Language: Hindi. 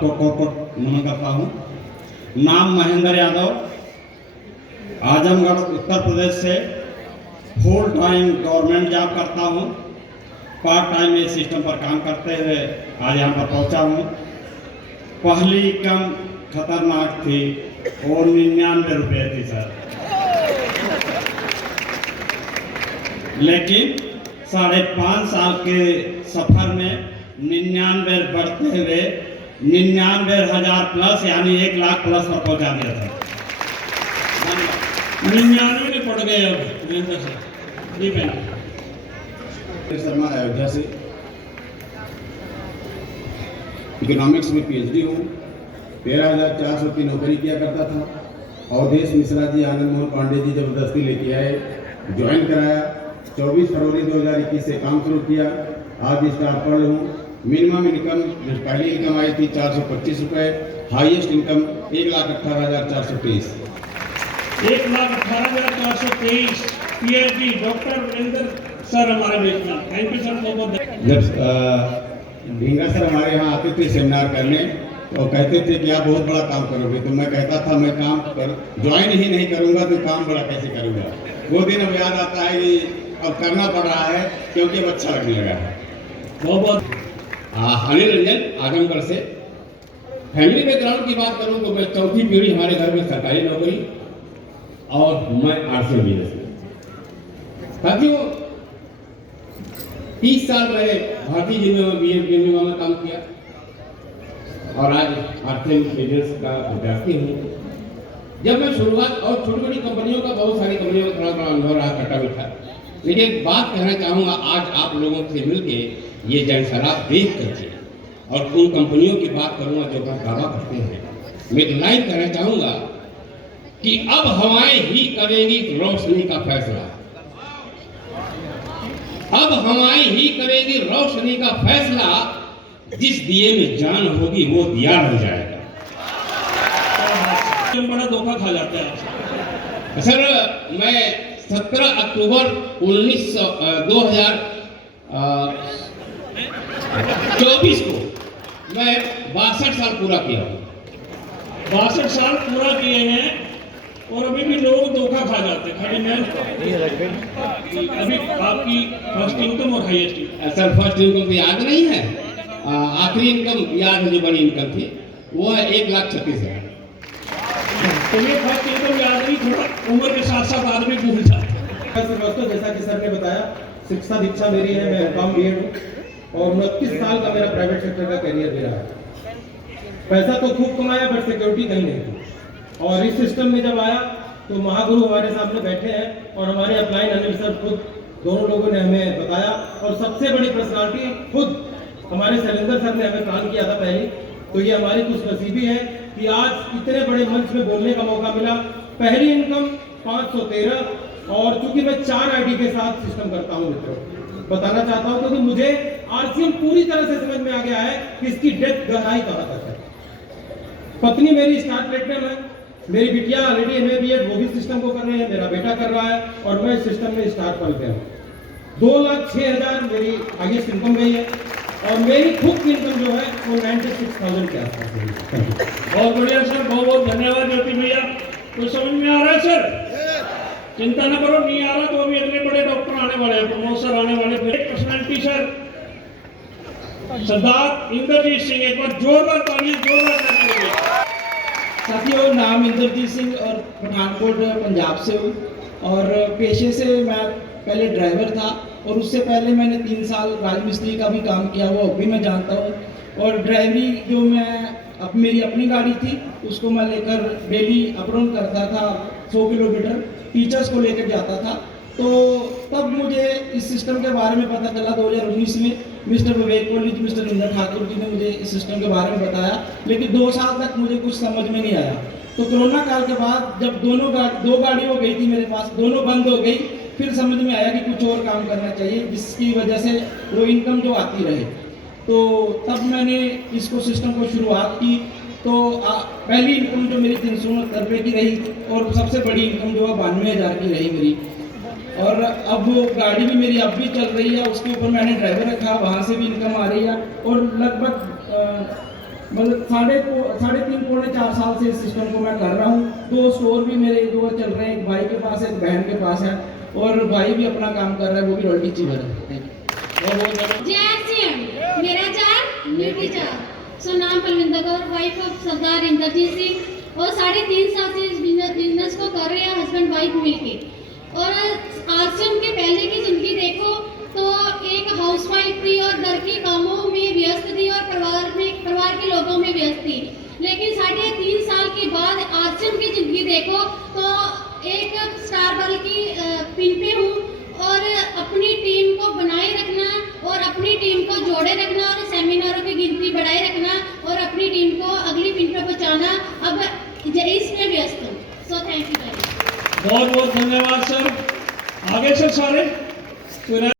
आपको कोट नमन करता हूँ। नाम महेंद्र यादव, आजमगढ़ उत्तर प्रदेश से फुल टाइम गवर्नमेंट जॉब करता हूँ। पार्ट टाइम इस सिस्टम पर काम करते हुए आज यहाँ पर पहुँचा हूँ। पहली कम खतरनाक थी और 99 रुपये थी सर, लेकिन 5.5 साल के सफर में 99 बढ़ते हुए 99,000 प्लस यानी 1 लाख प्लस पर पहुंचा दिया था। 99 में पड़ गए अब महेंद्र सर। जी शर्मा अयोध्या से इकोनॉमिक्स में पीएचडी हूँ। 13,400 की नौकरी किया करता था। अवधेश मिश्रा जी, आनंद मोहन पांडे जी जबरदस्ती लेके आए, ज्वाइन कराया। 24 फरवरी 2021 से काम शुरू किया। आज स्टाफ पर हूँ। मिनिमम इनकम पहली इनकम आई थी 425 रुपये, highest income 1,18,423। 1,18,423 PhD doctor Mahendra sir हमारे बीच में। थैंक यू सर बहुत। जब ढींगा सर हमारे यहाँ आते थे सेमिनार करने तो कहते थे कि आप बहुत बड़ा काम करोगे, तो मैं कहता था मैं काम कर ज्वाइन ही नहीं करूँगा तो काम बड़ा कैसे करूँगा। वो दिन अब याद आता है कि अब करना पड़ रहा है क्योंकि अब अच्छा लगने लगा है। बहुत बहुत अनिल रंजन, आजमगढ़ से। फैमिली बैकग्राउंड की बात करूँ तो मैं चौथी पीढ़ी, हमारे घर में सरकारी नौकरी और मैं आर्ट्स में बिजनेस में। साथियों 30 साल मैंने भारतीय जिम्मेवार में काम किया और आज आर्ट्स बिजनेस का विद्यार्थी हूँ। जब मैं शुरुआत और छोटी बड़ी कंपनियों का, बहुत सारी कंपनियों का थोड़ा अनुभव रहा, कटा मीठा, लेकिन एक बात कहना चाहूँगा आज आप लोगों से मिलके ये जनसलाह देख करके, और उन कंपनियों की बात करूँगा जो दावा करते हैं। मैं एक लाइन कहना चाहूँगा कि अब हवाएं ही करेंगी रोशनी का फैसला। अब हवाएं ही करेंगी रोशनी का फैसला, जिस दिए में जान होगी वो दिया रह जाएगा। बड़ा धोखा खा जाता है सर। मैं 17 अक्टूबर 2024 को मैं 62 साल पूरा किया हूँ। 62 साल पूरा किए हैं और अभी भी लोग धोखा खा जाते हैं। खाली मैं अभी आपकी फर्स्ट इनकम और highest income. Sir first income तो याद नहीं है, आखिरी इनकम याद है जो बड़ी इनकम थी, वो है 1,36,000। तो ये फर्स्ट इनकम याद नहीं, थोड़ा उम्र के साथ साथ आदमी भूल जाता है। दोस्तों, जैसा कि सर ने बताया, शिक्षा दीक्षा मेरी है, मैं एमकॉम बीएड हूँ और 29 साल का मेरा प्राइवेट सेक्टर का करियर भी रहा है। पैसा तो खूब कमाया बट सिक्योरिटी कहीं नहीं थी। और इस सिस्टम में जब आया तो महागुरु हमारे सामने बैठे हैं और हमारे अपलाइन अनिल सर खुद, दोनों लोगों ने हमें बताया। और सबसे बड़ी पर्सनालिटी खुद हमारे शैलेंद्र सर ने हमें प्लान किया था पहले। तो ये हमारी खुशनसीबी है कि आज इतने बड़े मंच में बोलने का मौका मिला। पहली इनकम 513 और चूंकि मैं 4 आईडी के साथ सिस्टम करता हूँ मित्रों, बताना चाहता हूँ क्योंकि मुझे आरसीएम पूरी तरह से समझ में आ गया है कि इसकी डेप्थ गहराई कहाँ तक है। पत्नी मेरी स्टार प्लेटिनम है, मेरी बिटिया ऑलरेडी एमए बीएड वो भी सिस्टम को कर रहे हैं, मेरा बेटा कर रहा है और मैं सिस्टम में स्टार पर गया हूँ। 2,06,000 मेरी हाईएस्ट इनकम गई है और मेरी खुद की इनकम जो है वो 96,000 के आसपास है। बहुत बढ़िया सर, बहुत बहुत धन्यवाद ज्योति भैया। तो समझ में आ रहा है सर? चिंता न करो, नहीं आ रहा तो अभी अगले बड़े डॉक्टर आने वाले हैं, प्रमोद सर आने वाले। फिर पर्सनैलिटी सर सरदार इंद्रजीत सिंह, एक बार जोरदार तालियां जोरदार करने लगे। साथियों, नाम इंद्रजीत सिंह और पठानकोट पंजाब से हूँ और पेशे से मैं पहले ड्राइवर था और उससे पहले मैंने 3 साल राजमिस्त्री का भी काम किया, वो अभी मैं जानता हूँ। और ड्राइवरी जो मैं मेरी अपनी गाड़ी थी उसको मैं लेकर डेली अप डाउन करता था 100 किलोमीटर, टीचर्स को लेकर जाता था। तो तब मुझे इस सिस्टम के बारे में पता चला 2019 में। मिस्टर विवेक कोहली जी, मिस्टर इंद्र ठाकुर जी ने मुझे इस सिस्टम के बारे में बताया, लेकिन 2 साल तक मुझे कुछ समझ में नहीं आया। तो कोरोना काल के बाद जब दो गाड़ी हो गई थी मेरे पास, दोनों बंद हो गई, फिर समझ में आया कि कुछ और काम करना चाहिए जिसकी वजह से वो इनकम जो आती रहे। तो तब मैंने इसको सिस्टम को शुरुआत की। तो पहली इनकम जो मेरी 369 रुपये की रही और सबसे बड़ी इनकम जो है 92,000 की रही मेरी। और अब वो गाड़ी भी मेरी अब भी चल रही है, उसके ऊपर मैंने ड्राइवर रखा, वहाँ से भी इनकम आ रही है। और लगभग मतलब 3.5-4 साल से इस सिस्टम को मैं कर रहा हूँ। 2 स्टोर भी मेरे 2 चल रहे हैं, एक भाई के पास है, एक बहन के पास है, और भाई भी अपना काम कर रहा है, वो भी रोटी चीवर है। बहुत बहुत धन्यवाद। जय मेरा चार ड्यूटी चार। सो नाम पलविंदर कौर, वाइफ ऑफ सरदार इंद्रजीत सिंह, और 3.5 साल से इस बिजनेस को कर रहे हैं हस्बैंड वाइफ मिलके। और आज से उनके पहले की जिंदगी देखो तो एक हाउसवाइफ थी और घर के कामों में व्यस्त थी और परिवार के लोगों में व्यस्त थी। लेकिन 3.5 साल के बाद आज से उनकी जिंदगी देखो तो एक स्टार बल की पिन पे हूँ, और अपनी टीम को बनाए रखना और अपनी टीम को जोड़े रखना और सेमिनारों की गिनती बढ़ाए रखना और अपनी टीम को अगली पिन पे पहुँचाना, अब इसमें व्यस्त हूँ। So thank you very much. बहुत बहुत धन्यवाद सर। आगे सर सारे